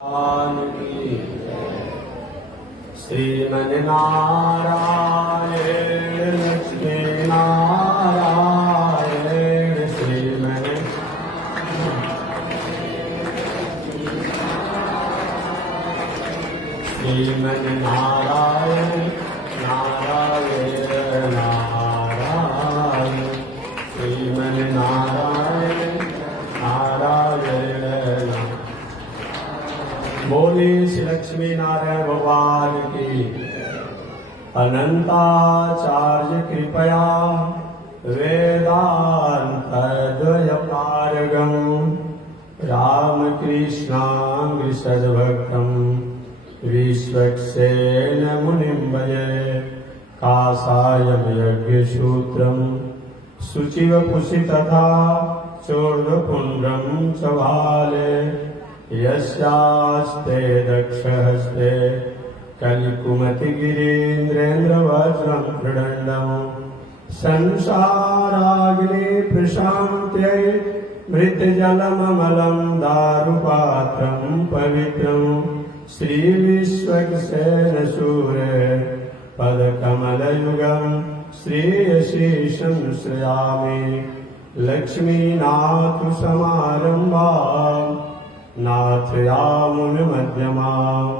भगवान की श्रीमन्नारायण लक्ष्मी नारायण श्रीमन्नारायण नारायण नारायण श्रीमन्नारायण नारायण। बोले श्री लक्ष्मी नारायण भगवान की। अनंताचार्य कृपया वेदांत द्वय पारगम रामकृष्णांग्र सद्भक्तम विश्वक्सेन मुनिं भजे। काषायं यज्ञसूत्रं शुचिवपुषि तथा चोर्ध्वपुण्ड्रं च भाले। यस्यास्ते दक्षहस्ते कलिकुमतिगिरीन्द्रेन्द्रवज्रं त्रिदण्डं। संसाराग्ने प्रशान्त्यै मृतजलममलं दारुपात्रं पवित्रं। श्रीविश्वक्सेनसूरे पदकमलयुगं श्रेयशीशं श्रयामि। लक्ष्मीनाथसमारम्भाम् नाथयामुनमध्यमाम्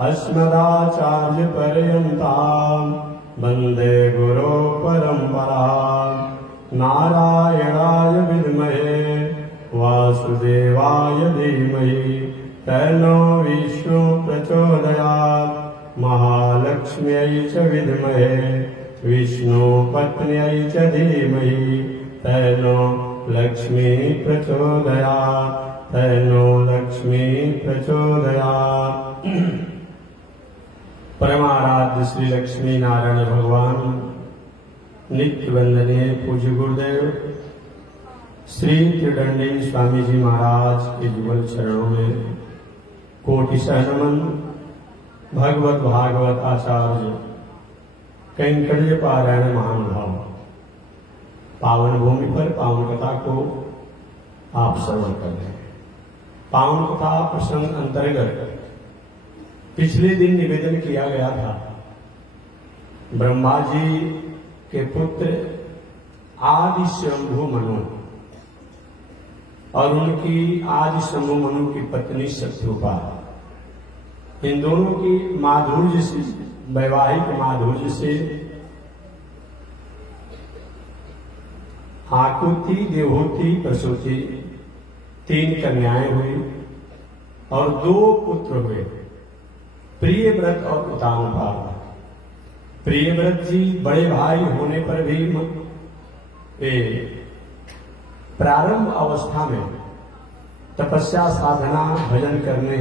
अस्मदाचार्यपर्यन्ताम् वन्दे गुरोपरम्पराम्। नारायणाय विद्महे वासुदेवाय धीमहि तन्नो विष्णु प्रचोदयात्। महालक्ष्म्यै च विद्महे विष्णुपत्न्यै च धीमहि तन्नो लक्ष्मी प्रचोदयात् तन्नो लक्ष्मी प्रचोदयात्। परमाराध्य श्री लक्ष्मी नारायण भगवान नित्य वंदनीय पूज्य गुरुदेव श्री त्रिदंडी स्वामी जी महाराज के जुगल चरणों में कोटि नमन। भगवत भागवत आचार्य कैंकर्य पारायण महानुभाव पावन भूमि पर पावन कथा को आप श्रवण कर रहे हैं। पावन कथा प्रसंग अंतर्गत पिछले दिन निवेदन किया गया था ब्रह्मा जी के पुत्र आदि शंभु मनु और उनकी आदि शंभु मनु की पत्नी शत्रुपा। इन दोनों की माधुर्य से वैवाहिक माधुर्य से आकुति देवहूति प्रसूति 3 कन्याएं हुई और 2 पुत्र हुए प्रियव्रत और उतानपाद। प्रियव्रत जी बड़े भाई होने पर भी प्रारंभ अवस्था में तपस्या साधना भजन करने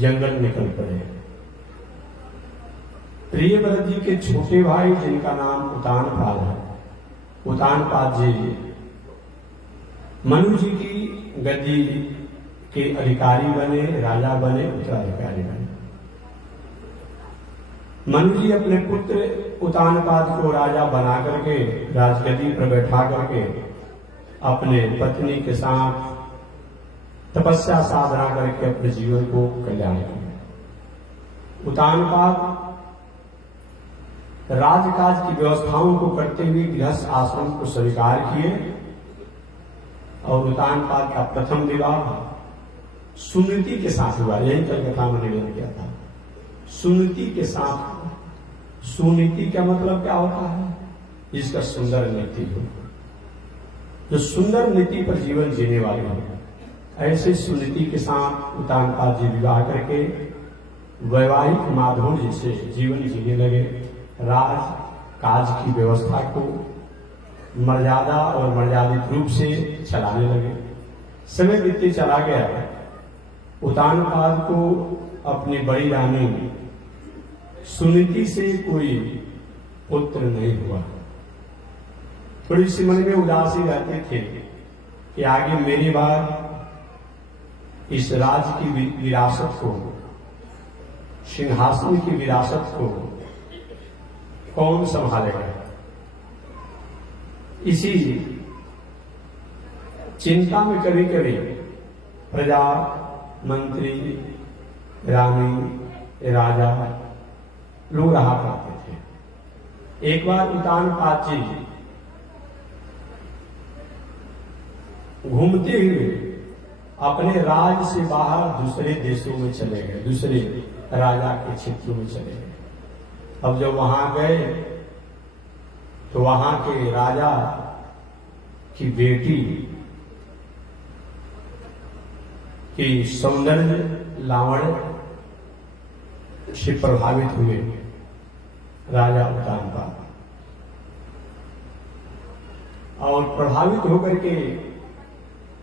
जंगल निकल पड़े। प्रियव्रत जी के छोटे भाई जिनका नाम उतानपाद है, उतानपाद जी मनु जी की गद्दी के अधिकारी बने, राजा बने, उत्तराधिकारी बने। मनु जी अपने पुत्र उतानपाद को राजा बना करके राजगद्दी पर बैठा करके अपने पत्नी के साथ तपस्या साधना करके अपने जीवन को कल्याण किया। उतानपाद राजकाज की व्यवस्थाओं को करते हुए गृहस्थ आश्रम को स्वीकार किए और उतानपाद का प्रथम विवाह सुनीति के साथ हुआ। यही कल कथा में निवेदन किया था। सुनीति के साथ। सुनीति का मतलब क्या होता है? जिसका सुंदर नीति हो, जो सुंदर नीति पर जीवन जीने वाले हो। ऐसे सुनीति के साथ उतानपाद जी विवाह करके वैवाहिक माधुर्य से जीवन जीने लगे। राज काज की व्यवस्था को मर्यादा और मर्यादित रूप से चलाने लगे। समय बीतते चला गया। उतानपाद को अपनी बड़ी रानी सुनीति से कोई पुत्र नहीं हुआ। थोड़ी सी मन में उदासी रहते थे कि आगे मेरी बार इस राज की विरासत को, सिंहासन की विरासत को कौन संभालेगा। इसी चिंता में कभी कभी प्रजा मंत्री, रानी, राजा लोग रहा करते थे। एक बार उत्तानपाद जी घूमते हुए अपने राज्य से बाहर दूसरे देशों में चले गए, दूसरे राजा के क्षेत्रों में चले गए। अब जब वहां गए तो वहां के राजा की बेटी की सौंदर्य लावण्य से प्रभावित हुए राजा उत्तानपाद, और प्रभावित होकर के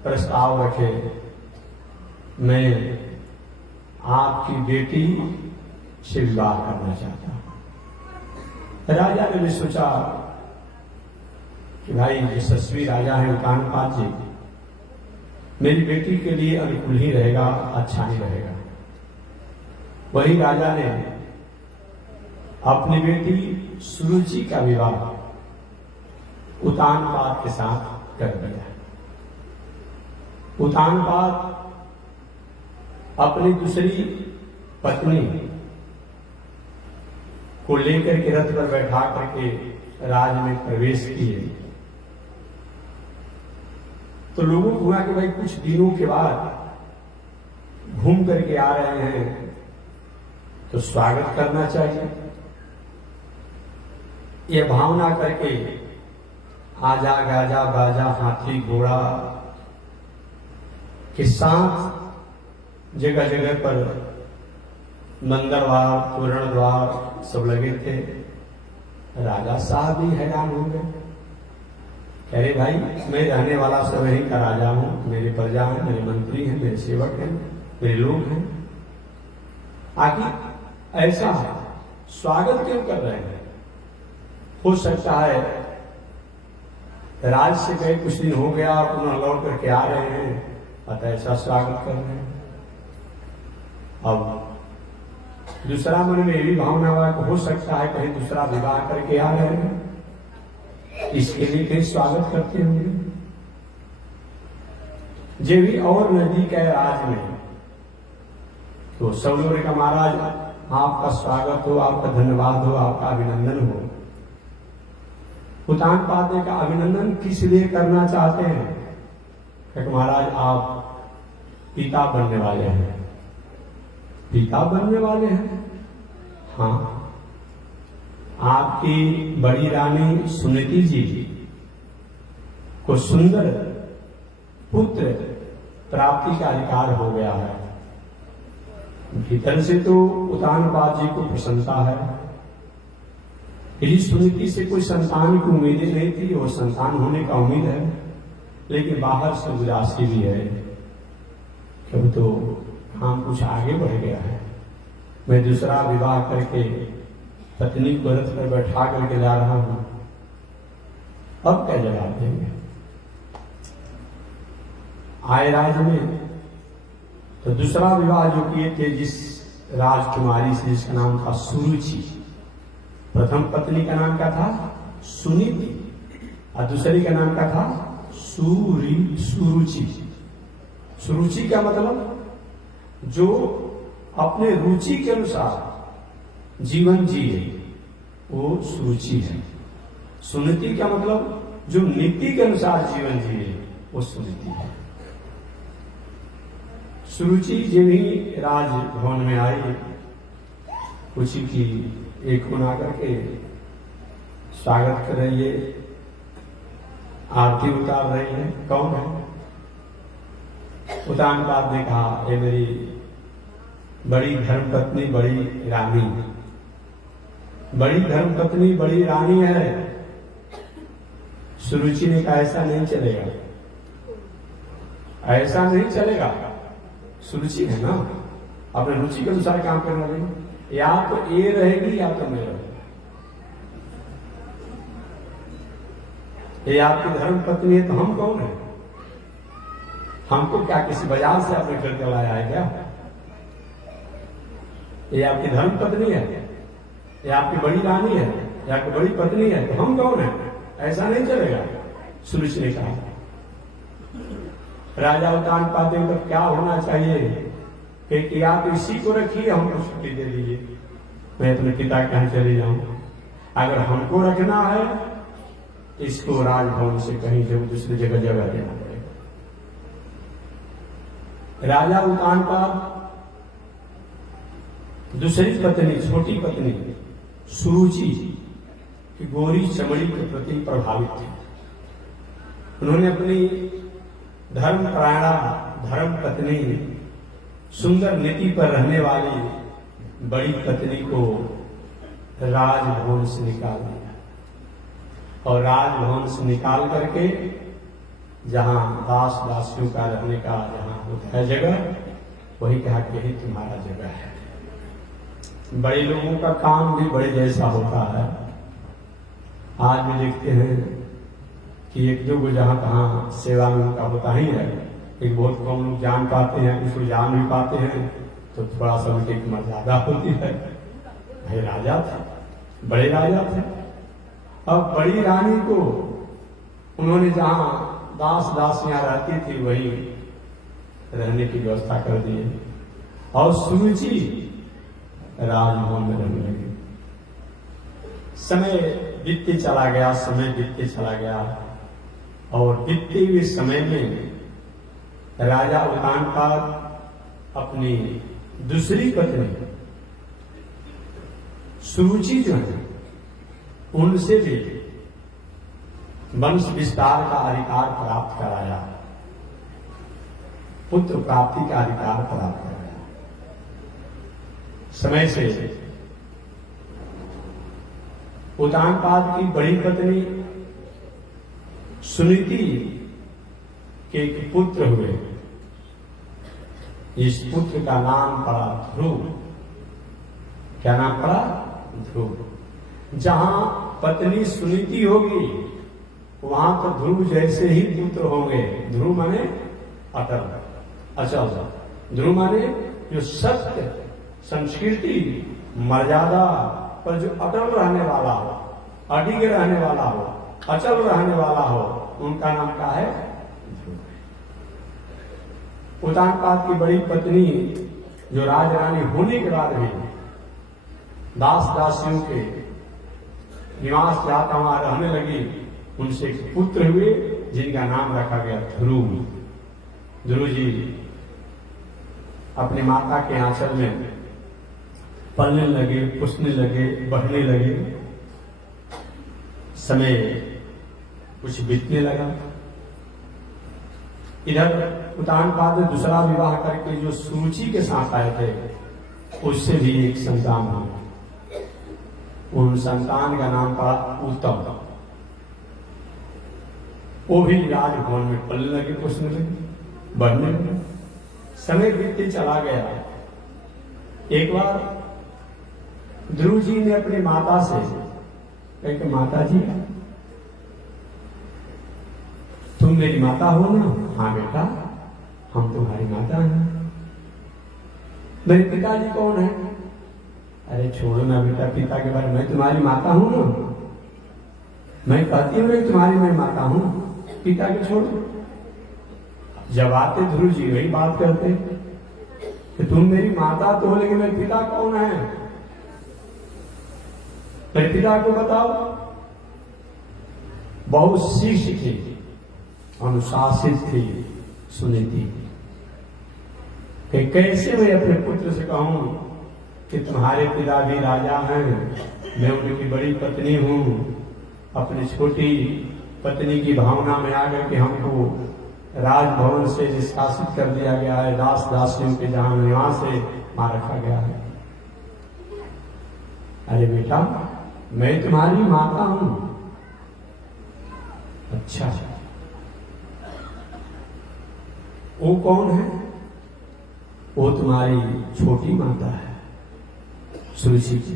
प्रस्ताव रखे, मैं आपकी बेटी से विवाह करना चाहता हूं। राजा ने भी सोचा कि भाई यशस्वी राजा है उत्तानपाद जी, मेरी बेटी के लिए अनुकूल ही रहेगा, अच्छा ही रहेगा। वही राजा ने अपनी बेटी सुरुचि का विवाह उत्तानपाद के साथ कर दिया। उत्तानपाद अपनी दूसरी पत्नी को लेकर के रथ पर बैठा करके राज में प्रवेश किए। तो लोगों को हुआ कि भाई कुछ दिनों के बाद घूम करके आ रहे हैं तो स्वागत करना चाहिए। यह भावना करके आजा गाजा बाजा हाथी घोड़ा के साथ जगह जगह पर मंदिरवार, तोरण द्वार सब लगे थे। राजा साहब भी हैरान हो गए, कह रहे भाई मैं रहने वाला सब यहीं का राजा हूं, मेरे प्रजा हैं, मेरे मंत्री हैं, मेरे सेवक हैं, मेरे लोग हैं, आखिर ऐसा स्वागत क्यों कर रहे हैं? हो सकता है राज से गए कुछ दिन हो गया, पुनः लौट करके आ रहे हैं, अतः ऐसा स्वागत कर रहे हैं। अब दूसरा मन में यही भावना हुआ कि हो सकता है कहीं दूसरा विवाह करके आ रहे हैं, इसके लिए कहीं स्वागत करते होंगे। जे भी और नजदीक है राज में, तो सब लोगों ने कहा महाराज आपका स्वागत हो, आपका धन्यवाद हो, आपका अभिनंदन हो। उत्तानपाद ने कहा अभिनंदन किस लिए करना चाहते हैं? कि महाराज आप पिता बनने वाले हैं। पिता बनने वाले हैं? हाँ, आपकी बड़ी रानी सुनीति जी को सुंदर पुत्र प्राप्ति का अधिकार हो गया है। भीतर से तो उत्तानपाद जी को प्रसन्नता है। यदि सुनीति से कोई संतान की उम्मीदें नहीं थी, वो संतान होने का उम्मीद है, लेकिन बाहर से उदासी भी है, क्यों तो काम कुछ आगे बढ़ गया है। मैं दूसरा विवाह करके पत्नी को रथ पर बैठा करके जा रहा हूं, अब क्या जवाब देंगे? आए राज में तो दूसरा विवाह जो किए थे जिस राजकुमारी से, जिसका नाम था सुरुचि, प्रथम पत्नी का नाम क्या था? सुनीति, और दूसरी का नाम क्या था? सुरुचि। सुरुचि का मतलब जो अपने रुचि के अनुसार जीवन जिए, वो सुरुचि है। सुनीति का मतलब जो नीति के अनुसार जीवन जिए, वो सुनीति है। सुरुचि जब ही राजभवन में आई, उसी की एक बना करके स्वागत कर रही है, आरती उतार रही है। कौन है? उत्तानपाद ने कहा ये मेरी बड़ी धर्मपत्नी, बड़ी रानी, बड़ी धर्मपत्नी, बड़ी रानी है। सुरुचि ने कहा ऐसा नहीं चलेगा, ऐसा नहीं चलेगा। सुरुचि है ना, अपने रुचि के अनुसार काम करना चाहिए। या तो ये रहेगी या तो मैं रहूंगा। ये आपकी धर्म पत्नी है तो हम कौन है? हमको क्या किसी बाजार से आपने खरीद के लाया है क्या? ये आपकी धर्म पत्नी है, ये आपकी बड़ी रानी है, ये आपकी बड़ी पत्नी है, तो हम कौन है? ऐसा नहीं चलेगा। सुरुचि ने कहा। राजा उत्तानपाद ने तो क्या होना चाहिए? कि आप इसी को रखिए, हमको छुट्टी दे दीजिए, मैं अपने पिता के यहाँ चले जाऊं। अगर हमको रखना है तो इसको राजभवन से कहीं से दूसरी जगह देना पड़ेगा। राजा उत्तानपाद दूसरी पत्नी, छोटी पत्नी सुरुचि की गोरी चमड़ी के प्रति प्रभावित थे। उन्होंने अपनी धर्मपरायणा धर्म पत्नी, सुंदर नीति पर रहने वाली बड़ी पत्नी को राजभवन से निकाल दिया और राजभवन से निकाल करके जहां दास दासियों का रहने का जहां होता है जगह, वही कहा कि यही तुम्हारा जगह है। बड़े लोगों का काम भी बड़े जैसा होता है। आज भी देखते हैं कि एक दो जहां तहां सेवा में उनका होता ही है, एक बहुत कम लोग जान पाते हैं, कुछ लोग जान भी पाते हैं, तो थोड़ा सा उनकी एक मर्यादा होती है। भाई राजा थे, बड़े राजा थे। अब बड़ी रानी को उन्होंने जहां दास दासियां रहती थी वहीं रहने की व्यवस्था कर दी और सुरुचि राजभवन में रहने लगी। समय बीतते चला गया, समय बीतते चला गया और बीतते हुए समय में राजा उत्तानपाद अपनी दूसरी पत्नी सुरुचि जो है उनसे भी वंश विस्तार का अधिकार प्राप्त कराया, पुत्र प्राप्ति का अधिकार प्राप्त कराया। समय से उत्तानपाद की बड़ी पत्नी सुनीति के एक पुत्र हुए। इस पुत्र का नाम पड़ा ध्रुव। क्या नाम पड़ा? ध्रुव। जहां पत्नी सुनीति होगी वहां तो ध्रुव जैसे ही पुत्र होंगे। ध्रुव माने अटल, अचल। ध्रुव माने जो सत्य, संस्कृति, मर्यादा पर जो अटल रहने वाला हो, अडिग रहने वाला हो, अचल रहने वाला हो, उनका नाम क्या है? उत्तानपाद की बड़ी पत्नी जो राजरानी होने के बाद भी दास दासियों के निवास जाता वहां रहने लगी, उनसे एक पुत्र हुए जिनका नाम रखा गया ध्रुव। ध्रुव जी अपनी माता के आंचल में पलने लगे, पुसने लगे, बढ़ने लगे। समय कुछ बीतने लगा। इधर उत्तानपाद ने दूसरा विवाह करके जो सुरुचि के साथ आए थे उससे भी एक संतान हुआ। उन संतान का नाम पड़ा उत्तम। वो भी राजभवन में पलने लगे, पुसने लगे, बढ़ने लगे। समय बीतते चला गया। एक बार ध्रुव जी ने अपनी माता से कहा कि माता जी तुम मेरी माता हो ना? हाँ बेटा, हम तुम्हारी माता हैं। मेरे पिताजी कौन है? अरे छोड़ो ना बेटा पिता के बारे में, मैं तुम्हारी माता हूं ना। मैं कहती हूं तुम्हारी मैं माता हूं, पिता के छोड़ो। जब आते ध्रुव जी वही बात करते कि तुम मेरी माता तो हो, लेकिन मेरे पिता कौन है? मेरे पिता को बताओ। बहुत शिष्ट थी, अनुशासित थी सुनीति कि कैसे मैं अपने पुत्र से कहूं कि तुम्हारे पिता भी राजा हैं, मैं उनकी बड़ी पत्नी हूं। अपनी छोटी पत्नी की भावना में आकर के हमको राजभवन से निष्कासित कर दिया गया है, दास दासियों के जहां निवास से वहां रखा गया है। अरे बेटा मैं तुम्हारी माता हूं। अच्छा वो कौन है? वो तुम्हारी छोटी माता है सुरुचि जी।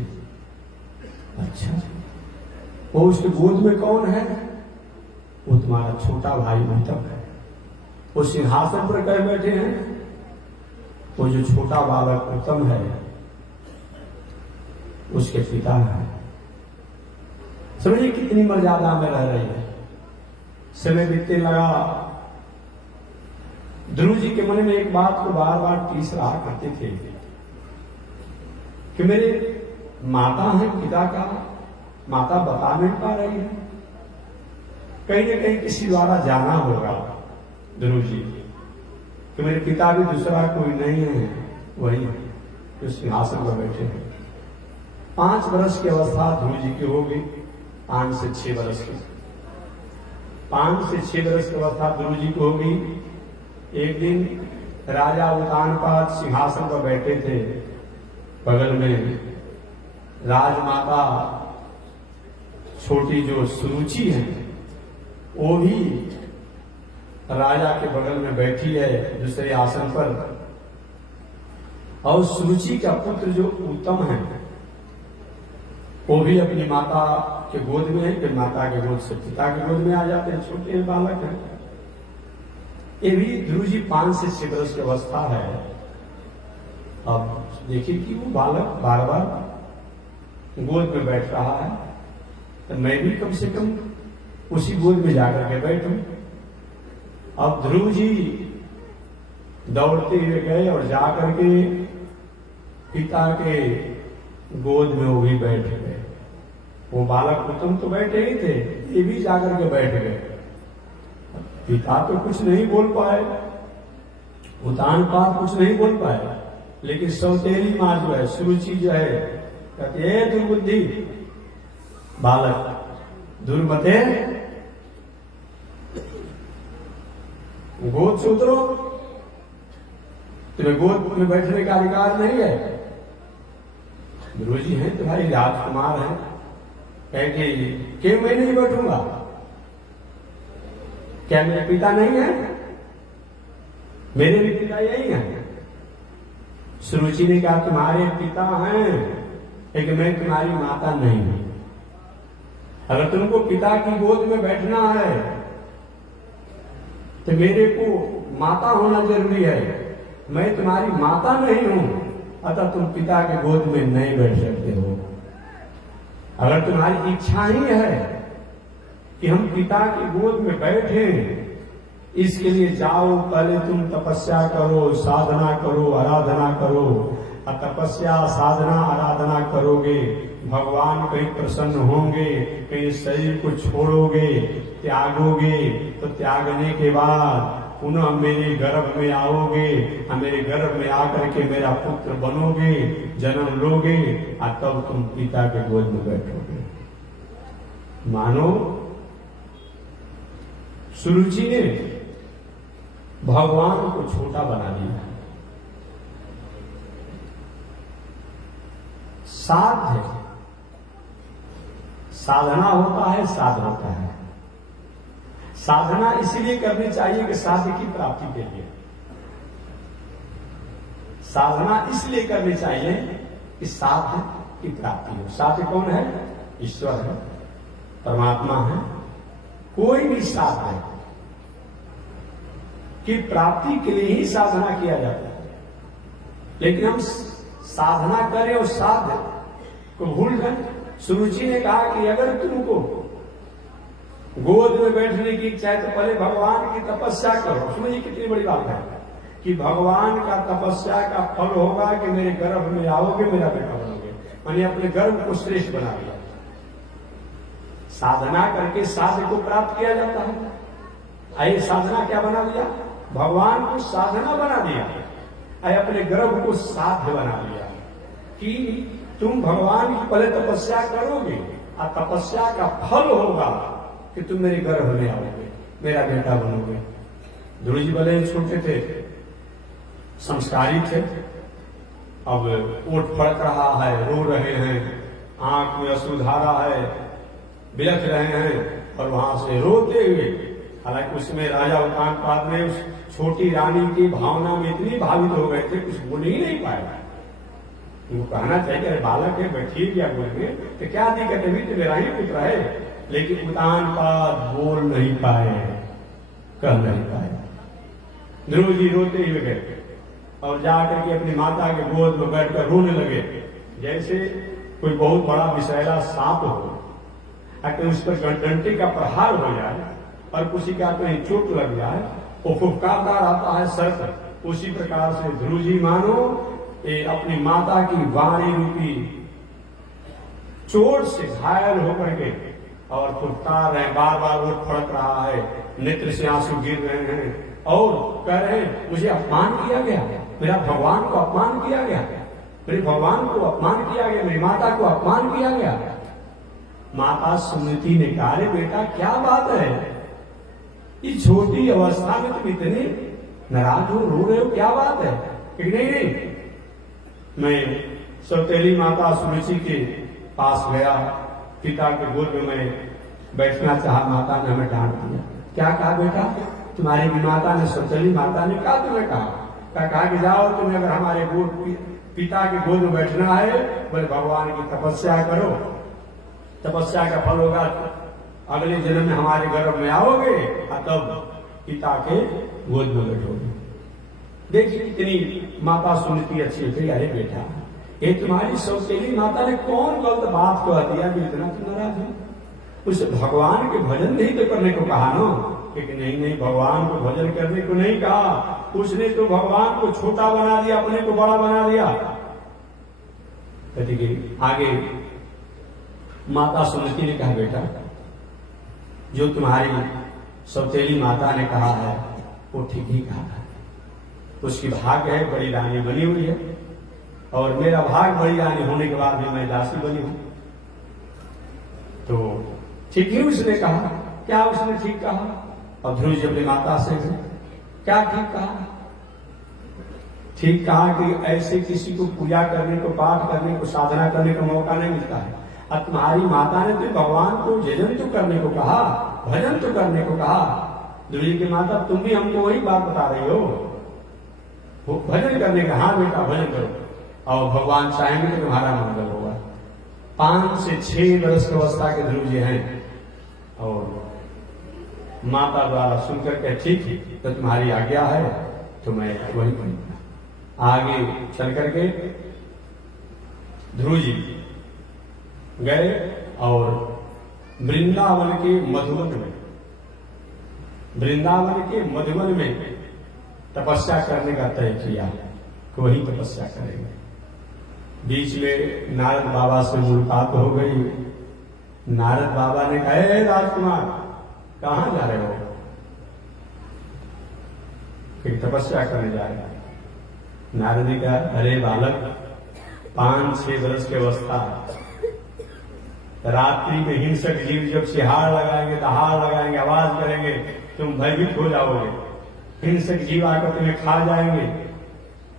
अच्छा वो उसके गोद में कौन है? वो तुम्हारा छोटा भाई उत्तम है। वो सिंहासन पर कर बैठे हैं। वो जो छोटा बालक उत्तम है उसके पिता है। समझिए कितनी मर्यादा में रह रही है। समय बीतने लगा। ध्रुव जी के मन में एक बात को बार बार तीस रहा करते थे कि मेरे माता है, पिता का माता बता नहीं पा रही है, कहीं न कहीं किसी द्वारा जाना होगा ध्रुव जी कि मेरे पिता भी दूसरा कोई नहीं है, वही जो सिंहासन पर बैठे हैं। 5 वर्ष की अवस्था ध्रुव जी की होगी, 5 से 6 वर्ष की, 5 से 6 वर्ष की अवस्था ध्रुव जी को होगी। एक दिन राजा उत्तानपाद सिंहासन पर बैठे थे, बगल में राजमाता छोटी जो सुरुचि है वो भी राजा के बगल में बैठी है दूसरे आसन पर, और सुरुचि का पुत्र जो उत्तम है वो भी अपनी माता के गोद में है, फिर माता के गोद से पिता के गोद में आ जाते हैं, छोटे बालक हैं। ये भी ध्रुव जी 5 से 6 वर्ष की अवस्था है। अब देखिए कि वो बालक बार बार गोद में बैठ रहा है, तो मैं भी कम से कम उसी गोद में जाकर के बैठूं। अब ध्रुव जी दौड़ते हुए गए और जाकर के पिता के गोद में वो भी बैठ गए। वो बालक उत्तम तो बैठे ही थे, ये भी जाकर के बैठ गए। पिता तो कुछ नहीं बोल पाए, उत्तानपाद कुछ नहीं बोल पाए, लेकिन सौतेली मां जो है, सुरुचि जो है, कहते हैं दुर्बुद्धि बालक, दुर्मते गोद से उतरो, तुम्हें गोद में बैठने का अधिकार नहीं है। ध्रुव जी हैं तुम्हारी राजकुमार हैं, कहेंगे कि मैं नहीं बैठूंगा, क्या मेरे पिता नहीं है? मेरे भी पिता यही हैं। सुरुचि ने कहा तुम्हारे पिता हैं, लेकिन मैं तुम्हारी माता नहीं हूं। अगर तुमको पिता की गोद में बैठना है तो मेरे को माता होना जरूरी है, मैं तुम्हारी माता नहीं हूं, अतः तुम पिता के गोद में नहीं बैठ सकते हो। अगर तुम्हारी इच्छा ही है कि हम पिता की गोद में बैठे, इसके लिए जाओ, पहले तुम तपस्या करो, साधना करो, आराधना करो। और तपस्या साधना आराधना करोगे, भगवान कहीं प्रसन्न होंगे, कहीं शरीर को छोड़ोगे, त्यागोगे, तो त्यागने के बाद पुनः मेरे गर्भ में आओगे, और मेरे गर्भ में आकर के मेरा पुत्र बनोगे, जन्म लोगे, और तब तुम पिता के गोद में बैठोगे। मानो सुरुचि ने भगवान को छोटा बना दिया। साध्य साधना होता है, साध होता है। साधना इसलिए करनी चाहिए कि साध्य की प्राप्ति के लिए। साधना इसलिए करनी चाहिए कि साध्य की प्राप्ति हो। साध्य कौन है? ईश्वर है, परमात्मा है। कोई भी साध्य की प्राप्ति के लिए ही साधना किया जाता है, लेकिन हम साधना करें और साध्य को भूल गए। सुरुचि ने कहा कि अगर तुमको गोद में बैठने की इच्छा है तो पहले भगवान की तपस्या करो। सुनिए कितनी बड़ी बात है कि भगवान का तपस्या का फल होगा कि मेरे गर्भ में आओगे, मेरा बेटा बनोगे। मैंने अपने गर्भ को श्रेष्ठ बना दिया। साधना करके साध्य को प्राप्त किया जाता है। आइए साधना क्या बना दिया? भगवान को साधना बना दिया, आइए अपने गर्भ को साध्य बना दिया कि तुम भगवान की पहले तपस्या करोगे और तपस्या का फल होगा कि तुम मेरे गर्भ में आओगे, मेरा बेटा बनोगे। ध्रुव जी भले छोटे थे, संस्कारी थे, अब ओठ फड़क रहा है, रो रहे हैं, आंख में अश्रुधारा है, बिलख रहे हैं, और वहां से रोते हुए, हालांकि उसमें राजा उत्तानपाद में उस छोटी रानी की भावना में इतनी भावित हो गए थे, कुछ बोल ही नहीं पाए। उनको कहना चाहिए अरे बालक है, बैठिए क्या बोल में, तो क्या दिक्कत है, तो मेरा ही पुत्र है। लेकिन उत्तानपाद बोल नहीं पाए, कह नहीं पाए। ध्रुव जी रोते हुए गए और जाकर के अपनी माता के गोद में बैठकर रोने लगे, जैसे कोई बहुत बड़ा विषैला सांप हो, अगर उस पर डंटे का प्रहार हो जाए और किसी का कहीं चोट लग जाए वो फुफकारता रहता है सर्प। उसी प्रकार से ध्रुव जी मानो ये अपनी माता की वाणी रूपी चोट से घायल होकर के और फुफकार रहे, बार बार वो फड़क रहा है, नेत्र से आंसू गिर रहे हैं और कह रहे हैं मुझे अपमान किया गया, मेरा भगवान को अपमान किया गया, मेरे भगवान को अपमान किया गया, मेरी माता को अपमान किया गया। माता सुनीति ने कहा, अरे बेटा क्या बात है, इस छोटी अवस्था में तुम इतने नाराज हो, रो रहे हो, क्या बात है? कि नहीं, मैं सौतेली माता सुरुचि के पास गया, पिता के गोद में बैठना चाहा, माता ने हमें डांट दिया। क्या कहा बेटा? तुम्हारी माता ने, सौतेली माता ने कहा तुम्हें कहा कि जाओ तुम्हें अगर हमारे गोद पिता के गोद में बैठना है, बोले भगवान की तपस्या करो, तपस्या का फल होगा, अगले जन्म में हमारे गर्भ में आओगे और तब पिता के गोद में बैठोगे। देखिए कितनी माता सुनती अच्छी थी। अरे बेटा ये तुम्हारी सौतेली माता ने कौन गलत बात कह दिया कि इतना तुम नाराज हो? उस भगवान के भजन नहीं तो करने को कहा ना, लेकिन नहीं भगवान को भजन करने को नहीं कहा, उसने तो भगवान को छोटा बना दिया, अपने को बड़ा बना दिया। कहती आगे माता सुनीति ने कहा बेटा जो तुम्हारी सौतेली माता ने कहा है वो ठीक ही कहा है, उसकी भाग्य है बड़ी रानी बनी हुई है और मेरा भाग बड़ी रानी होने के बाद भी मैं दासी बनी हूं। तो ठीक ही उसने कहा। क्या उसने ठीक कहा? और ध्रुव जी अपनी माता से क्या ठीक कहा? ठीक कहा कि ऐसे किसी को पूजा करने को, पाठ करने को, साधना करने का मौका नहीं मिलता है। और तुम्हारी माता ने तो भगवान को भजन तो करने को कहा, भजन तो करने को कहा। ध्रुव जी की माता तुम भी हमको वही बात बता रही हो, भजन करने का। हाँ बेटा भजन करो और भगवान चाहेंगे तो तुम्हारा मंगल होगा। 5 से 6 वर्ष की अवस्था के ध्रुव जी हैं और माता द्वारा सुनकर के ठीक तो तुम्हारी आज्ञा है तो मैं वही करूंगा। आगे चल करके ध्रुव जी गए और वृंदावन के मधुवन में तपस्या करने का तय किया कि वही तपस्या करेंगे। बीच में नारद बाबा से मुलाकात हो गई। नारद बाबा ने कहा, हे राजकुमार कहां जा रहे हो? फिर तपस्या करने जा रहे हैं। नारद जी का, अरे बालक 5-6 वर्ष की अवस्था, रात्रि में हिंसक जीव जब सिहार लगाएंगे, दहाड़ लगाएंगे, आवाज करेंगे, तुम भयभीत हो जाओगे। हिंसक जीव आकर तुम्हें खा जाएंगे,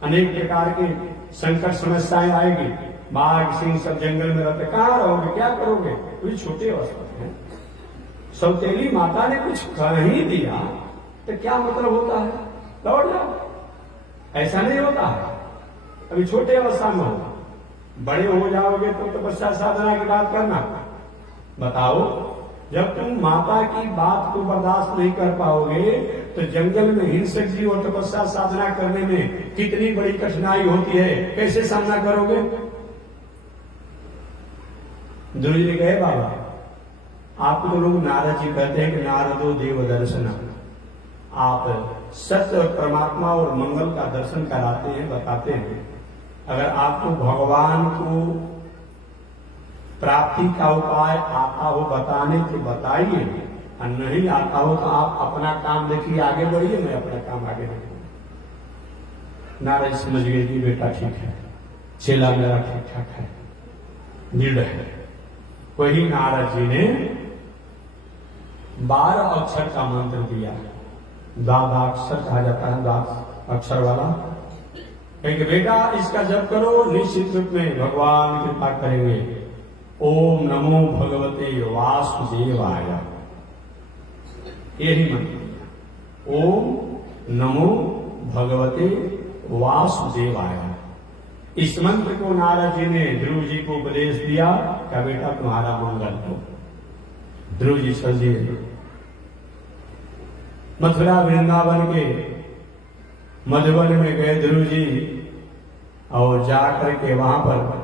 अनेक प्रकार के संकट समस्याएं आएगी। बाघ सिंह सब जंगल में रहते, कहां रहोगे, क्या करोगे? कोई छोटे अवस्था है। सौतेली माता ने कुछ कह ही दिया तो क्या मतलब होता है? लौट जाओ, ऐसा नहीं होता है। अभी छोटे अवस्था में हो, बड़े हो जाओगे तो तपस्या साधना की बात करना। बताओ जब तुम माता की बात को बर्दाश्त नहीं कर पाओगे तो जंगल में हिंसक जीव और तपस्या साधना करने में कितनी बड़ी कठिनाई होती है, कैसे सामना करोगे? ध्रुव जी ने कहे, बाबा आपको तो लोग नारद जी कहते हैं कि नारदो देव दर्शन, आप सत्य और परमात्मा और मंगल का दर्शन कराते हैं, बताते हैं। अगर आपको भगवान को प्राप्ति का उपाय आता हो बताने तो बताइए, और नहीं आता हो तो आप अपना काम देखिए, आगे बढ़िए, मैं अपना काम आगे देखूंगा। नारद समझ गए कि बेटा ठीक है, चेला मेरा ठीक ठाक है, दृढ़ है। वही नारद जी ने 12 अक्षर का मंत्र दिया। द्वादशाक्षर कहा जाता है, 12 अक्षर वाला। कहेंगे बेटा इसका जप करो, निश्चित रूप में भगवान कृपा करेंगे। ओम नमो भगवते वासुदेवाय, यही मंत्र। ओम नमो भगवते वासुदेवाय। इस मंत्र को नारद जी ने ध्रुव जी को उपदेश दिया, क्या बेटा तुम्हारा मंगल हो। ध्रुव जी चल दिए मथुरा वृंदावन के मधुवन में गए ध्रुव जी, और जाकर के वहां पर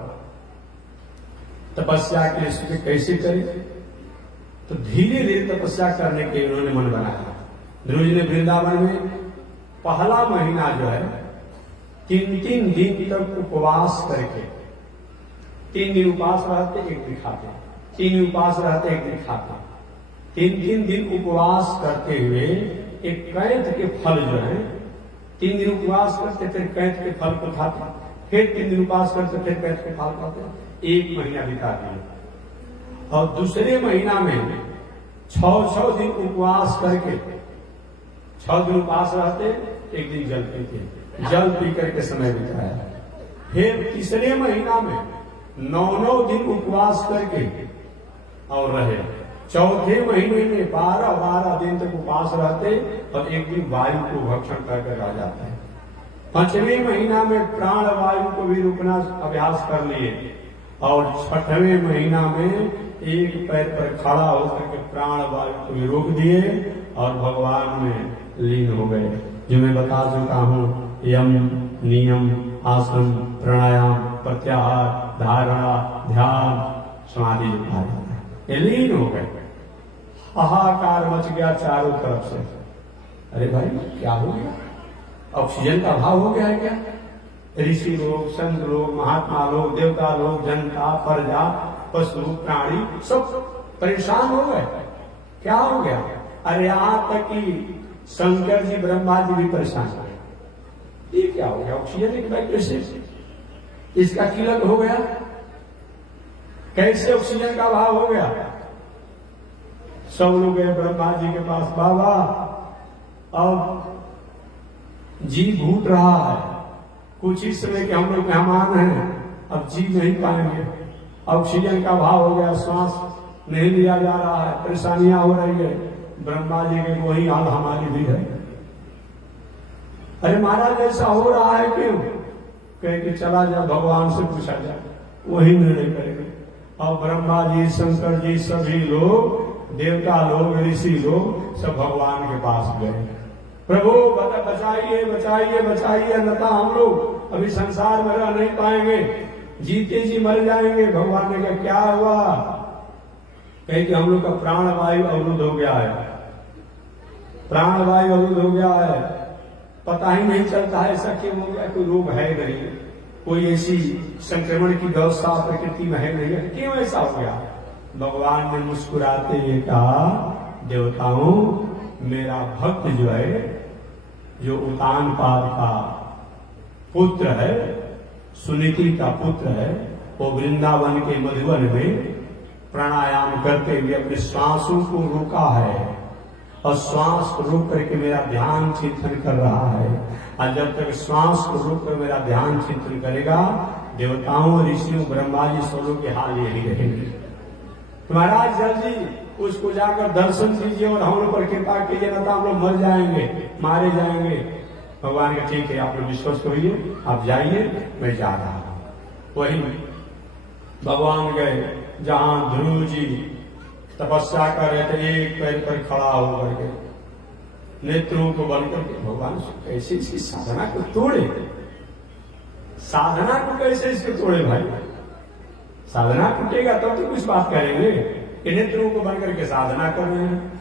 तपस्या के लिए कैसे करें, तो धीरे धीरे तपस्या करने के उन्होंने मन बनाया। ध्रुव जी ने वृंदावन में पहला महीना जो है 3 दिन तक उपवास करके, 3 दिन उपवास रहते, 1 दिन खाते, 3 दिन उपवास रहते, 1 दिन खाते, 3 दिन उपवास करते हुए एक कैथ के फल जो है, 3 दिन उपवास करते फिर कैथ के फल को खाते, फिर 3 दिन उपवास करते फिर कैथ के फल खाते, 1 महीना बिता दिया। और दूसरे महीना में 6 दिन उपवास करके, 6 दिन उपवास रहते, 1 दिन जल पीते, जल पी करके समय बिताया। फिर तीसरे महीना में 9 दिन उपवास करके और रहे। चौथे महीने में 12 दिन तक उपवास रहते और 1 दिन वायु को भक्षण करके रह जाते हैं। 5वें महीना में प्राण वायु को भी रोकना अभ्यास कर लिए और 6वें महीना में एक पैर पर खड़ा होकर के प्राण वायु को भी रोक दिए और भगवान में लीन हो गए। जो मैं बता चुका हूँ, यम, नियम, आसन, प्राणायाम, प्रत्याहार, धारणा, ध्यान, समाधि ये लीन हो गए। हाहाकार मच गया चारों तरफ से। अरे भाई क्या हो गया? ऑक्सीजन का अभाव हो गया है क्या? ऋषि लोग, संत लोग, महात्मा लोग, देवता लोग, जनता, प्रजा, पशु, प्राणी सब परेशान हो गए। क्या हो गया? अरे यहाँ तक कि शंकर जी, ब्रह्मा जी भी परेशान हो गए। ये क्या हो गया? ऑक्सीजन एक बैग कैसे इसका किलत हो गया? कैसे ऑक्सीजन का अभाव हो गया? सब लोग गए ब्रह्मा जी के पास, बाबा अब जी घूट रहा है, कुछ इस समय के हम लोग मेहमान हैं, अब जी नहीं पाएंगे, ऑक्सीजन का अभाव हो गया, सांस नहीं लिया जा रहा है, परेशानियां हो रही है। ब्रह्मा जी के वही हाल हमारी भी है। अरे महाराज ऐसा हो रहा है क्यों? कह के चला जा, भगवान से पूछा जाए, वही निर्णय करेंगे। और ब्रह्मा जी, शंकर जी, सभी लोग, देवता लोग, ऋषि लोग सब भगवान के पास गए। प्रभु बचाइए, बचाइए, बचाइए, अन्यथा हम लोग अभी संसार में रह नहीं पाएंगे, जीते जी मर जाएंगे। भगवान ने कहा क्या हुआ? कहे कि हम लोग का प्राण वायु अवरुद्ध हो गया है, प्राण वायु अवरुद्ध हो गया है, पता ही नहीं चलता है ऐसा क्यों हो गया? कोई रोग है नहीं, कोई ऐसी संक्रमण की व्यवस्था प्रकृति में है नहीं, क्यों ऐसा हो गया? भगवान ने मुस्कुराते हुए कहा, देवताओं, मेरा भक्त जो है, जो उतानपाद का पुत्र है, सुनीति का पुत्र है, वो वृंदावन के मधुवन में प्राणायाम करते हुए अपने श्वासों को रोका है और श्वास को रोक करके मेरा ध्यान चिंतन कर रहा है। और जब तक श्वास को रोक कर मेरा ध्यान चिंतन करेगा, देवताओं, ऋषियों, ब्रह्मा जी सबों के हाल यही रहेंगे। महाराज जल्दी उसको जाकर दर्शन कीजिए और हम लोग पर कृपा कीजिए, न तो हम लोग मर जाएंगे, मारे जाएंगे। भगवान का ठीक है, आप लोग विश्वास करिए, आप जाइए, मैं जा रहा हूं। वही भगवान गए जहां ध्रुव जी तपस्या कर रहे थे, एक पैर पर खड़ा होकर के, नेत्रों को बंद करके। भगवान कैसे इसकी साधना को तोड़े? साधना को कैसे इसको तोड़े भाई? साधना टूटेगा तब तो कुछ बात करेंगे। नेत्रों को बंद करके साधना कर रहे हैं।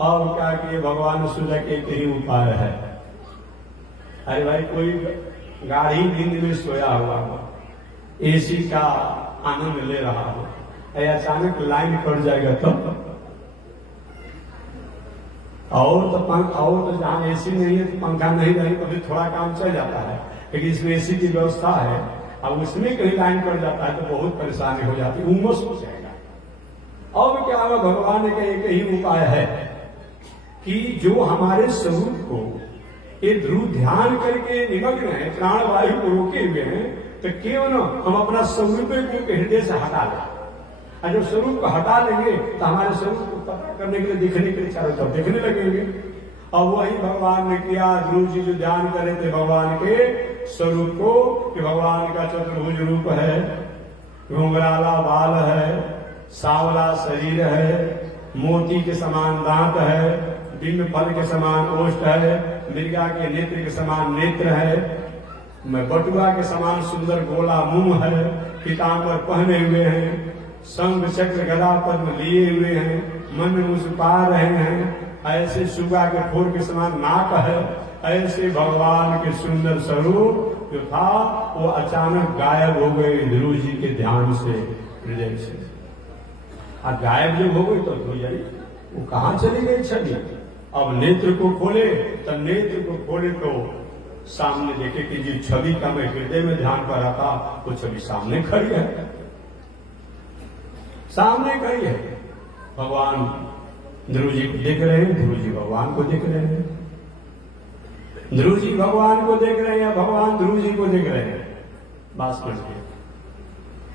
और क्या कि भगवान ने सोचा कि एक ही उपाय है। अरे भाई कोई गाड़ी नींद में सोया हुआ हो, एसी का आनंद ले रहा हो, अचानक लाइन कट जाएगा तब। और तो जहां एसी नहीं है, पंखा नहीं रही, कभी थोड़ा काम चल जाता है, लेकिन इसमें एसी की व्यवस्था है। अब उसमें कहीं लाइन कट जाता है तो बहुत परेशानी हो जाती है, उमस हो जाएगा। अब क्या होगा? भगवान ने कहा एक ही उपाय है कि जो हमारे स्वरूप को ये ध्रुव ध्यान करके निमग्न है, प्राण वायु को रोके हुए हैं, तो क्यों न हम अपना स्वरूप को हृदय से हटा लें। और जब स्वरूप को हटा लेंगे तो हमारे स्वरूप को पता करने के लिए, दिखने के लिए चारों तरफ दिखने लगेंगे। और वही भगवान ने किया। ध्रुव जी जो ध्यान कर रहे थे भगवान के स्वरूप को, कि भगवान का चतुर्भुज रूप है, घुंघराला बाल है, सांवला शरीर है, मोती के समान दांत है, बिंब फल के समान ओष्ठ है, मृगा के नेत्र के समान नेत्र है, बटुआ के समान सुंदर गोला मुंह है, पीताम्बर पहने हुए हैं, शंख चक्र गदा पद्म लिए हुए हैं, मन में मुस्कुरा रहे हैं। ऐसे सुगा के ठोर के समान नाक है। ऐसे भगवान के सुंदर स्वरूप जो था वो अचानक गायब हो गए ध्रुव जी के ध्यान से, हृदय से। अब गायब जब हो गई तो हो जाए वो कहाँ चली गई छवि। अब नेत्र को खोले, तब नेत्र को खोले तो सामने देखे कि जी छवि का मैं हृदय में ध्यान कर रहा था, वो छवि सामने खड़ी है, सामने खड़ी है। भगवान ध्रुव जी को देख रहे हैं, ध्रुव जी भगवान को देख रहे हैं, ध्रुव जी भगवान को देख रहे हैं, भगवान ध्रुव जी को देख रहे हैं। बात समझ गए।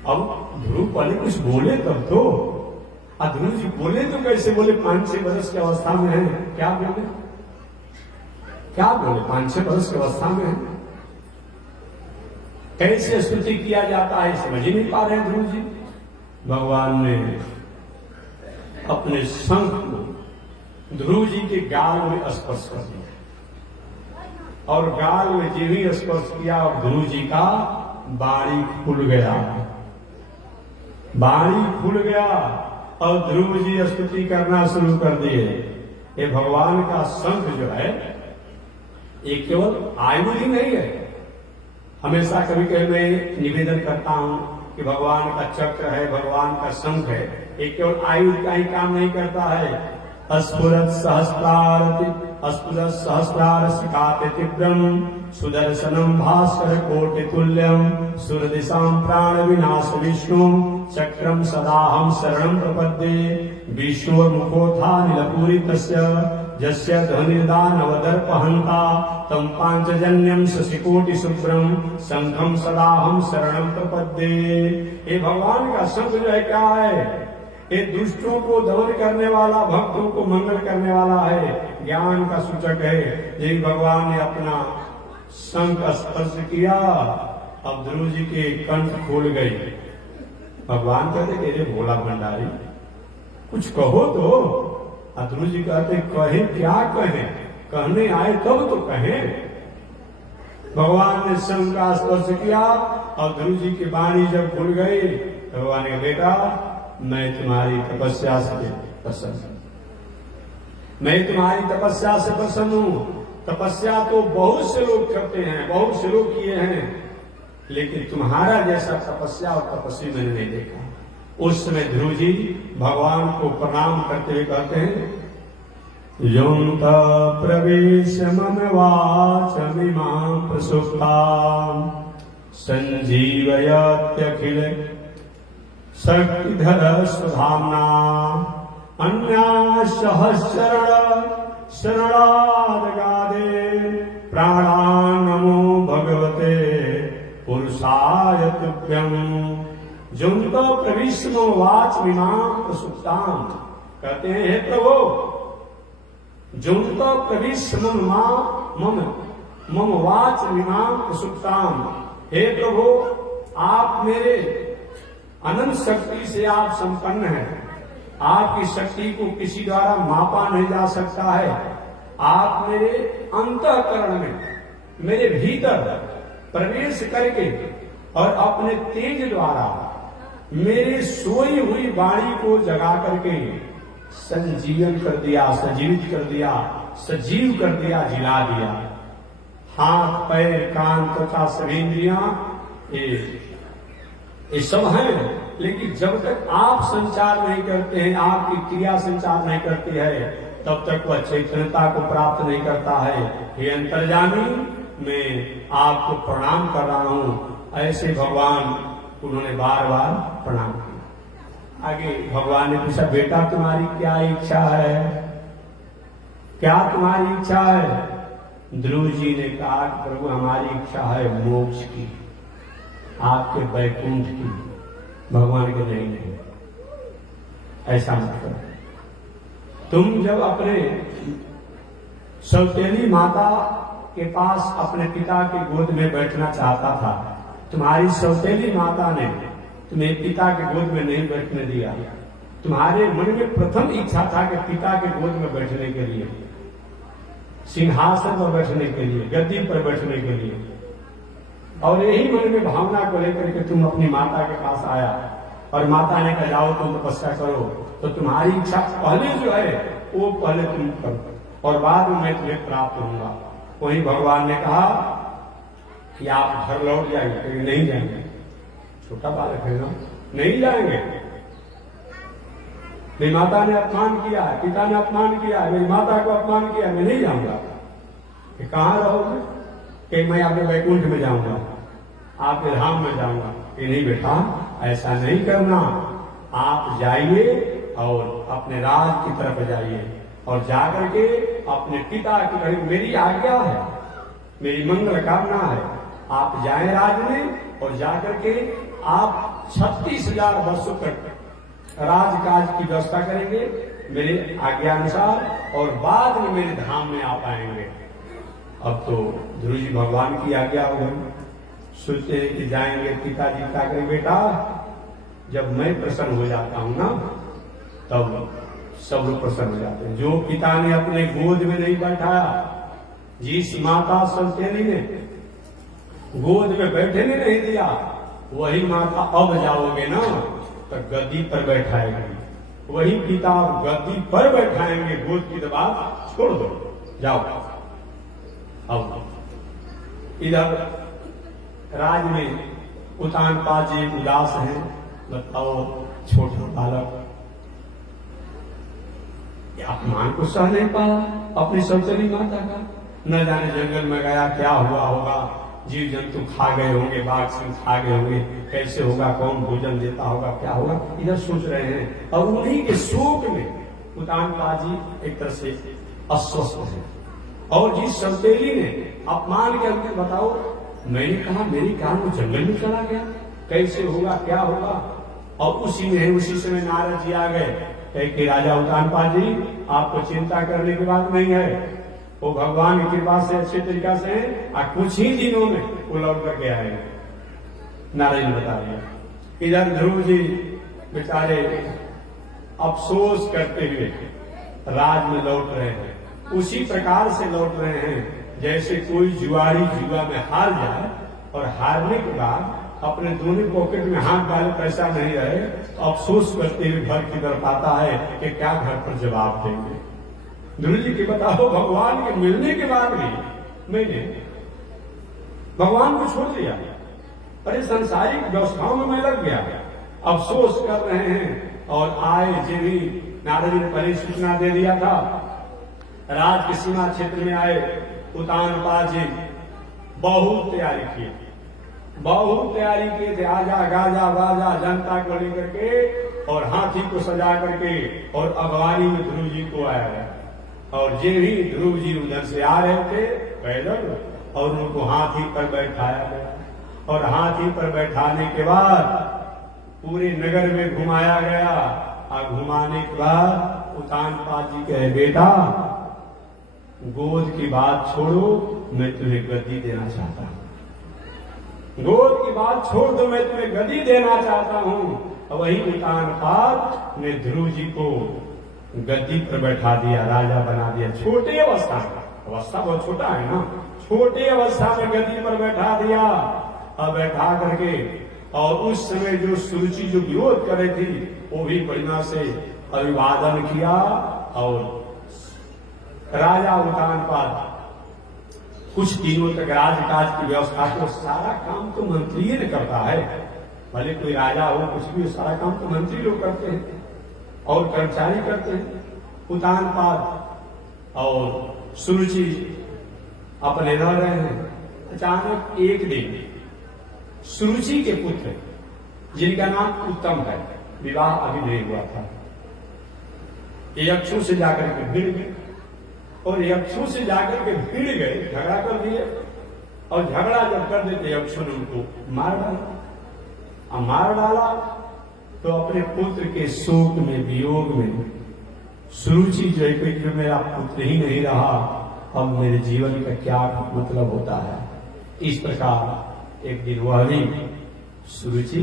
अब ध्रुव पहले कुछ बोले तब तो, ध्रुव जी बोले तो कैसे बोले? 5-6 वर्ष की अवस्था में है, क्या बोले? क्या बोले? 5-6 वर्ष की अवस्था में है, कैसे स्तुति किया जाता है समझ ही नहीं पा रहे हैं ध्रुव जी। भगवान ने अपने शंख को ध्रुव जी के गाल में स्पर्श कर दिया और गाल में जो ही स्पर्श किया और ध्रुव जी का बाड़ी खुल गया, बाड़ी खुल गया और ध्रुव जी स्तुति करना शुरू कर दिए। ये भगवान का शंख जो है ये केवल आयु ही नहीं है। हमेशा कभी कभी मैं निवेदन करता हूं कि भगवान का चक्र है, भगवान का शंख है, ये केवल आयु का ही काम नहीं करता है। अस्फुरत सहस्रार सिखाते तीव्रम सुदर्शनम भास्कर कोटि तुल्यम सुरदिशां प्राण विनाश विष्णु चक्रम सदाहम शरणं प्रपद्ये विष्णु मुखो था नीलपूरी तस्य जस्य ध्वनिर्दानवदर्पहंता तम पांचजन्यम शशिकोटि शुभ्रम शंखम सदाहम शरणं प्रपद्ये। ये भगवान का शंख जो है क्या है? ये दुष्टों को दमन करने वाला, भक्तों को मंगल करने वाला है, ज्ञान का सूचक है। यही भगवान ने अपना शंख स्पर्श किया, अब ध्रुव जी के कंठ खोल गए। भगवान कहते कि अरे भोला भंडारी कुछ कहो तो। ध्रुव जी कहते कहे क्या कहे, कहने आए तब तो कहे। भगवान ने शंख का स्पर्श किया और ध्रुव जी की वाणी जब खुल गई, भगवान ने बेटा मैं तुम्हारी तपस्या से प्रसन्न हूं, मैं तुम्हारी तपस्या से प्रसन्न हूं। तपस्या तो बहुत से लोग करते हैं, बहुत से लोग किए हैं, लेकिन तुम्हारा जैसा तपस्या और तपस्वी मैंने नहीं देखा। उस समय ध्रुव जी भगवान को प्रणाम करते हुए कहते हैं यों प्रवेश मम वाचमिमां प्रसुप्तां संजीवयत्यखिल शक्तिधर सुधाम्ना अन्या सहस्रण शरणादगादे प्राणान् नमो भगवते पुरुषाय तुभ्यं। जुन्तो प्रविष्म वाच विमां प्रसुप्तां, कहते हैं हे प्रभु जुन्तो प्रविष्म मम वाच विमां प्रसुप्तां। हे प्रभु आप मेरे अनंत शक्ति से आप संपन्न हैं, आपकी शक्ति को किसी द्वारा मापा नहीं जा सकता है। आप मेरे अंतःकरण में, मेरे भीतर प्रवेश करके और अपने तेज द्वारा मेरे सोई हुई वाणी को जगा करके संजीवन कर दिया, सजीवित कर दिया, सजीव कर दिया, जिला दिया। हाथ पैर कान त्वचा सभी इंद्रियां ये सब हैं, लेकिन जब तक आप संचार नहीं करते हैं, आपकी क्रिया संचार नहीं करती है, तब तक वह चैतन्यता को प्राप्त नहीं करता है। हे अंतर्यामी, मैं आपको प्रणाम कर रहा हूं। ऐसे भगवान उन्होंने बार बार प्रणाम किया। आगे भगवान ने पूछा बेटा तुम्हारी क्या इच्छा है, क्या तुम्हारी इच्छा है? ध्रुव जी ने कहा प्रभु हमारी इच्छा है मोक्ष की, आपके वैकुंठ की। भगवान के नहीं, ऐसा मत करो। तुम जब अपने सौतेली माता के पास अपने पिता की गोद में बैठना चाहता था, तुम्हारी सौतेली माता ने तुम्हें पिता के गोद में नहीं बैठने दिया। तुम्हारे मन में प्रथम इच्छा था कि पिता के गोद में बैठने के लिए, सिंहासन पर बैठने के लिए, गद्दी पर बैठने के लिए, और यही मन में भावना को लेकर के तुम अपनी माता के पास आया और माता ने कहा जाओ तुम तपस्या करो, तो तुम्हारी इच्छा पहले जो है वो पहले तुम करो और बाद में मैं तुम्हें प्राप्त होऊंगा। वहीं भगवान ने कहा कि आप घर लौट जाएंगे, तो नहीं जाएंगे, छोटा बालक है ना, नहीं जाएंगे। मेरी माता ने अपमान किया है, पिता ने अपमान किया है, मेरी माता को अपमान किया, मैं नहीं जाऊंगा। कि कहाँ रहोगे? कि मैं आपके वैकुंठ में जाऊंगा, आपके धाम में जाऊंगा। कि नहीं बेटा, ऐसा नहीं करना, आप जाइए और अपने राज की तरफ जाइए और जाकर के अपने पिता की तरफ, मेरी आज्ञा है, मेरी मंगल कामना है, आप जाएं राज में और जाकर के आप 36,000 वर्षों तक राजकाज की व्यवस्था करेंगे मेरे आज्ञानुसार और बाद में मेरे धाम में आप आएंगे। अब तो ध्रुव जी भगवान की आज्ञा हो गई, सोचते हैं कि जाएंगे। पिताजी क्या करें, बेटा जब मैं प्रसन्न हो जाता हूं ना तब सब लोग प्रसन्न हो जाते हैं। जो पिता ने अपने गोद में नहीं बैठाया, जिस माता संतेली ने गोद में बैठने नहीं दिया, वही माता अब जाओगे ना तो गद्दी पर बैठाएगी, वही पिता गद्दी पर बैठाएंगे, गोद की दबा छोड़ दो, जाओ। अब इधर राज में उतानपाद जी उदास हैं, बताओ छोटा बालक अपमान को सह नहीं पाया अपनी सौतेली माता का, न जाने जंगल में गया क्या हुआ होगा, जीव जंतु खा गए होंगे, बाघ सिंह खा गए होंगे, कैसे होगा, कौन भोजन देता होगा, क्या होगा, इधर सोच रहे हैं। और उन्हीं के शोक में उतानपाद जी एक तरह से अस्वस्थ है। और जिस सौतेली ने अपमान किया, बताओ मैंने कहा मेरी कार वो जंगल में चला गया, कैसे होगा, क्या होगा। और उसी समय नारद जी आ गए कि राजा उतानपाद जी आपको चिंता करने की बात नहीं है, वो भगवान की कृपा से अच्छे तरीका से कुछ ही दिनों में वो लौट करके आए। नारायण बता दिया। इधर ध्रुव जी बेचारे अफसोस करते हुए राज में लौट रहे हैं, उसी प्रकार से लौट रहे हैं जैसे कोई जुआरी जुआ में हार जाए और हारने के बाद अपने दोनों पॉकेट में हाथ डाले पैसा नहीं रहे तो अफसोस करते हुए घर की तरफ आता है कि क्या घर पर जवाब देंगे। ध्रुव जी की बताओ, भगवान के मिलने के बाद भी मैंने भगवान को छोड़ दिया, अरे संसारिक व्यवस्थाओं में मैं लग गया, अफसोस कर रहे हैं। और आए जी भी नारद जी ने पहले सूचना दे दिया था, राज के सीमा क्षेत्र में आए उतानपाद जी बहुत तैयारी किए, बहुत तैयारी किए थे, आजा गाजा बाजा जनता को लेकर के और हाथी को सजा करके और अगवानी में ध्रुव जी को आया गया। और जे ही ध्रुव जी उधर से आ रहे थे पैदल और उनको हाथी पर बैठाया गया और हाथी पर बैठाने के बाद पूरे नगर में घुमाया गया। और घुमाने के बाद उतानपाद जी कहे, बेटा गोद की बात छोड़ो, मैं तुम्हें गद्दी देना चाहता हूं, गोद की बात छोड़ दो, मैं तुम्हें गद्दी देना चाहता हूं। वही उतानपाद ने ध्रुव जी को गद्दी पर बैठा दिया, राजा बना दिया। छोटे अवस्था बहुत छोटा है ना, छोटे अवस्था में गद्दी पर बैठा दिया और बैठा करके, और उस समय जो सुरुचि जो विरोध कर रही थी वो भी बढ़िया से अभिवादन किया। और राजा उतानपाद कुछ दिनों तक राजकाज की व्यवस्था को, सारा काम तो मंत्री ने करता है, भले कोई राजा हो कुछ भी, सारा काम तो मंत्री लोग करते हैं और कर्मचारी करते हैं। उतानपाद और सुरुचि अपने रह रहे हैं। अचानक एक दिन सुरुचि के पुत्र जिनका नाम उत्तम है, विवाह अभी नहीं हुआ था, यक्षों से जाकर के भिड़ गए और यक्षों से जाकर के भिड़ गए, झगड़ा कर दिए। और झगड़ा जब कर देते यक्षों ने उनको मार डाला। मार डाला तो अपने पुत्र के शोक में वियोग में सुरुचि जो है कि मेरा पुत्र ही नहीं रहा, अब मेरे जीवन का क्या मतलब होता है। इस प्रकार एक दिन वह भी सुरुचि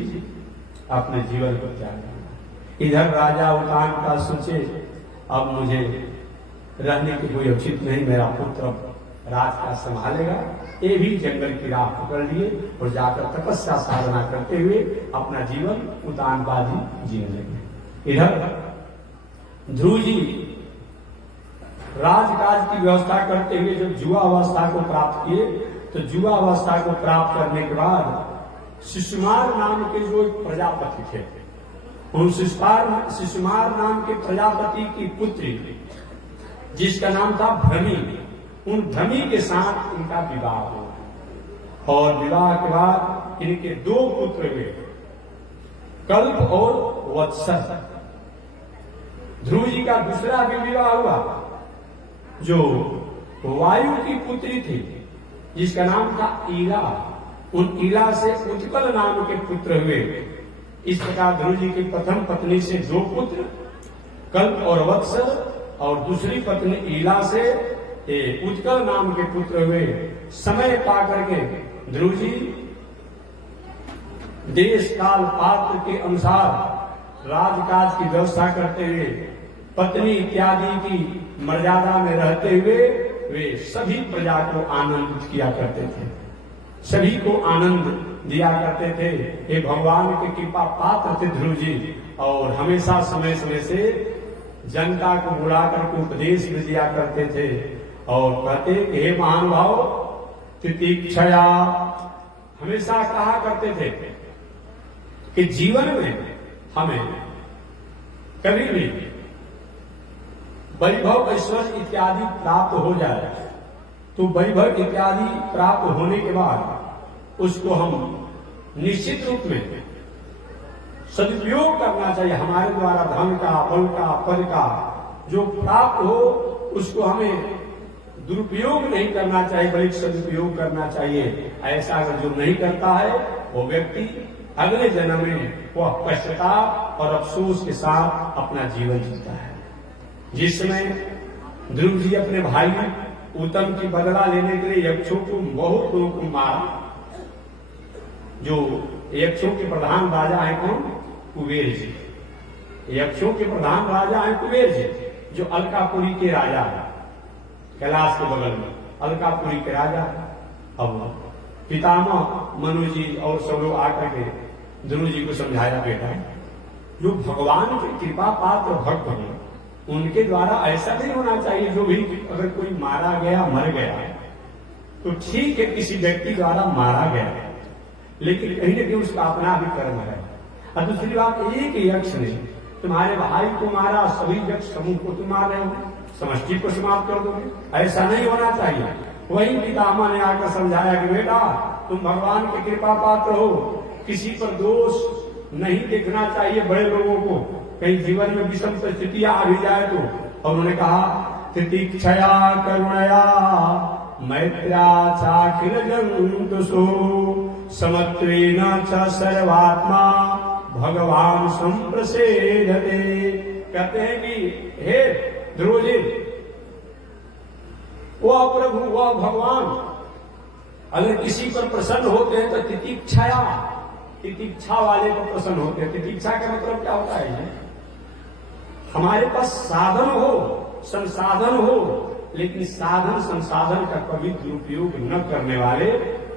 अपने जीवन को त्याग दिया। इधर राजा उतानपाद सोचे, अब मुझे रहने की कोई उचित नहीं, मेरा पुत्र राज का संभालेगा। ये भी जंगल की राह पकड़ लिए और जाकर तपस्या साधना करते हुए अपना जीवन उतानबाजी जीने लगे। इधर ध्रुव जी राजकाज की व्यवस्था करते हुए जब युवा अवस्था को प्राप्त किए, तो युवा अवस्था को प्राप्त करने के बाद शिशुमार नाम के जो एक प्रजापति थे, उन शिशुमार नाम के प्रजापति की पुत्री जिसका नाम था भ्रमी, उन भ्रमी के साथ इनका विवाह हुआ और विवाह के बाद इनके 2 पुत्र हुए, कल्प और वत्सर। ध्रुव जी का दूसरा भी विवाह हुआ जो वायु की पुत्री थी जिसका नाम था ईला, उन ईला से उत्पल नाम के पुत्र हुए। इस प्रकार ध्रुव जी की प्रथम पत्नी से 2 पुत्र, कल्प और वत्सर, और दूसरी पत्नी ईला से उत्कल नाम के पुत्र हुए। समय पा करके ध्रुव जी देश काल पात्र के अनुसार राजकाज की व्यवस्था करते हुए, पत्नी इत्यादि की मर्यादा में रहते हुए वे सभी प्रजा को आनंदित किया करते थे, सभी को आनंद दिया करते थे। ये भगवान के कृपा पात्र थे ध्रुव जी, और हमेशा समय समय से जनता को बुला करके उपदेश भी दिया करते थे और कहते कि हे महानुभाव तितिक्षया, हमेशा कहा करते थे कि जीवन में हमें कभी भी वैभव ऐश्वर्य इत्यादि प्राप्त हो जाए तो वैभव इत्यादि प्राप्त होने के बाद उसको हम निश्चित रूप में सदुपयोग करना चाहिए। हमारे द्वारा धन का, बल का, पद का जो प्राप्त हो उसको हमें दुरुपयोग नहीं करना चाहिए बल्कि सदुपयोग करना चाहिए। ऐसा अगर जो नहीं करता है वो व्यक्ति अगले जन्म में वह पश्चाताप और अफसोस के साथ अपना जीवन जीता है। जिस समय ध्रुव जी अपने भाई उत्तम की बदला लेने के लिए यक्षों को बहुत लोगों को मारा। जो यक्षों के प्रधान राजा है कौन? कुबेर जी। यक्षों के प्रधान राजा है कुबेर जी, जो अलकापुरी के राजा है, कैलाश के बगल में अलकापुरी के राजा। अब पितामह मनु जी और सब लोग आकर के ध्रुव जी को समझाया, बेटा जो भगवान के कृपा पात्र भक्त हैं उनके द्वारा ऐसा नहीं होना चाहिए। जो भी अगर कोई मारा गया, मर गया तो ठीक है, किसी व्यक्ति द्वारा मारा गया, लेकिन कहीं न कहीं उसका अपना भी कर्म है। और दूसरी बात, एक यक्ष ने तुम्हारे भाई को मारा, सभी यक्ष समूह को तुम मार रहे हो, समष्टि को समाप्त कर दोगे, ऐसा नहीं होना चाहिए। वही पितामह ने आकर समझाया कि बेटा तुम भगवान के कृपा पात्र हो, किसी पर दोष नहीं देखना चाहिए बड़े लोगों को, कहीं जीवन में विषम परिस्थितियां आ भी जाए तो। और उन्होंने कहा तितिक्षया करुणया मैत्र्या चाखिल जंतुषु समत्वेन च सर्वात्मा भगवान संप्रसेदते। कहते हैं कि हे ध्रुव जी, वह प्रभु, वह भगवान अगर किसी पर प्रसन्न होते हैं तो तितिक्षा वाले पर प्रसन्न होते हैं। तितिक्षा का मतलब क्या होता है? हमारे पास साधन हो, संसाधन हो, लेकिन साधन संसाधन का कभी दुरुपयोग न करने वाले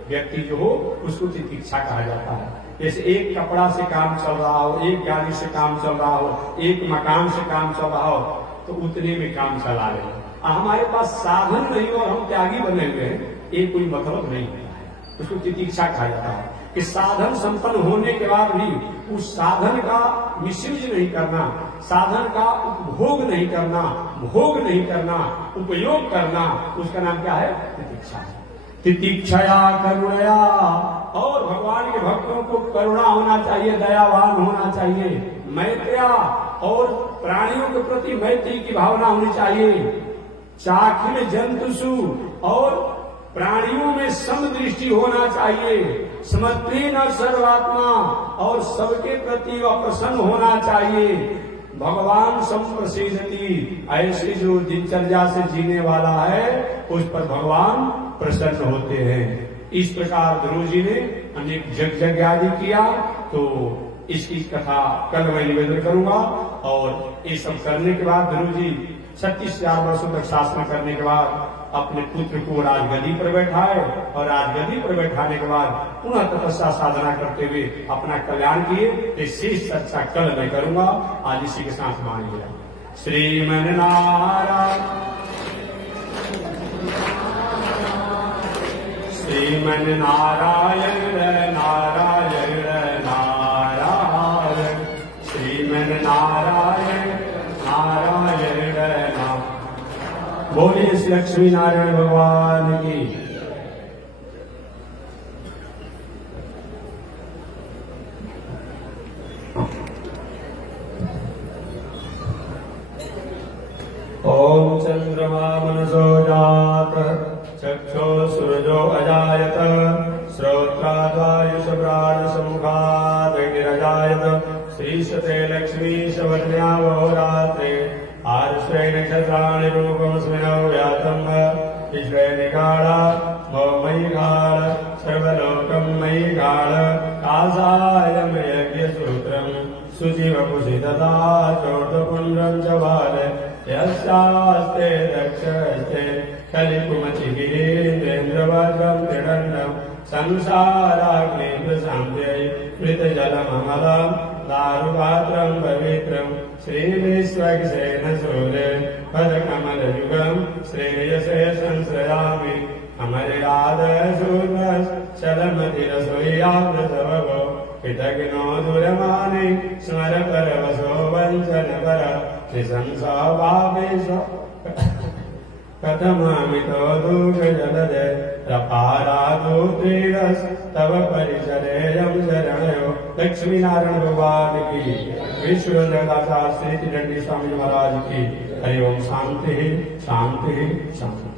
व्यक्ति जो हो उसको तितिक्षा कहा जाता है। जैसे एक कपड़ा से काम चल रहा हो, एक गाड़ी से काम चल रहा हो, एक मकान से काम चल रहा हो, तो उतने में काम चला रहे हैं। हमारे पास साधन नहीं हो और हम त्यागी बने हुए हैं, ये कोई मतलब नहीं होता है, उसको तितिक्षा कहा जाता है। कि साधन संपन्न होने के बाद भी उस साधन का मिसयूज नहीं करना, साधन का उपभोग नहीं करना, भोग नहीं करना, उपयोग करना, उसका नाम क्या है? तितिक्षा। तितिक्षया करुणया, और भगवान के भक्तों को करुणा होना चाहिए, दयावान होना चाहिए। मैत्र्या, और प्राणियों के प्रति मैत्री की भावना होनी चाहिए। चाखिल जंतुषु, और प्राणियों में समदृष्टि होना चाहिए। समत्वेन सर्वात्मा, और सबके प्रति वह प्रसन्न होना चाहिए। भगवान संप्रसेदति, ऐसे जो दिनचर्या से जीने वाला है उस पर भगवान प्रसन्न होते हैं। इस प्रकार ध्रुव जी ने अनेक यज्ञ आदि किया, तो इसकी कथा कल मैं निवेदन करूंगा। और ये सब करने के बाद ध्रुव जी 36,000 वर्षों तक शासन करने के बाद अपने पुत्र को राजगद्दी पर बैठाए और राजगद्दी पर बैठाने के बाद पुनः तपस्या साधना करते हुए अपना कल्याण किए। इस शेष चर्चा कल मैं करूंगा, आज इसी के साथ मान लिया। श्रीमन नारायण श्रीमन नारायण नारायण नारायण श्रीमन नारायण नारायण नारायण। बोलिए श्री लक्ष्मी नारायण भगवान की। ओम चंद्रमा मनसो जात चक्षो सूरजो अजायत श्रोत्राद्वायुष प्राण समुखादग्निरजायत श्रीशते लक्ष्मी शवर्ण्या बहुरात्रे आरुष्य नक्षत्राणि रूपमस्मिनौ व्यातं ईश्वरे निगाढा मयि गाढ सर्वलोकं मयि गाढ कासायं यज्ञसूत्रं शुचिवपुषि तथा चोटपुण्ड्रं च बाल यस्यास्ते दक्षस्ते कलिकुमचिगिरीन्द्रेन्द्रवज्रं त्रिदण्डं संसाराग्नि प्रशान्त्यै मृतजलममलं दारुपात्रं पवित्रं श्रीविश्वक्सेन सूर्ये पदकमलयुगं श्रेयसे संश्रयामि अमर्यादशूर्णश्चलमतिरसोयाव्रतवगो कृतघ्नो दुरमानि स्मर परवशो वञ्चन पर निशंसाभावेश कथमामितो दुःखजलदे रपारादुत्रीरस्तव परिचरेयं शरणयो। लक्ष्मी नारायण भगवान की, विश्व जगदाचार्य श्री दंडी स्वामी महाराज की। हरि ओम। शांति शांति शांति।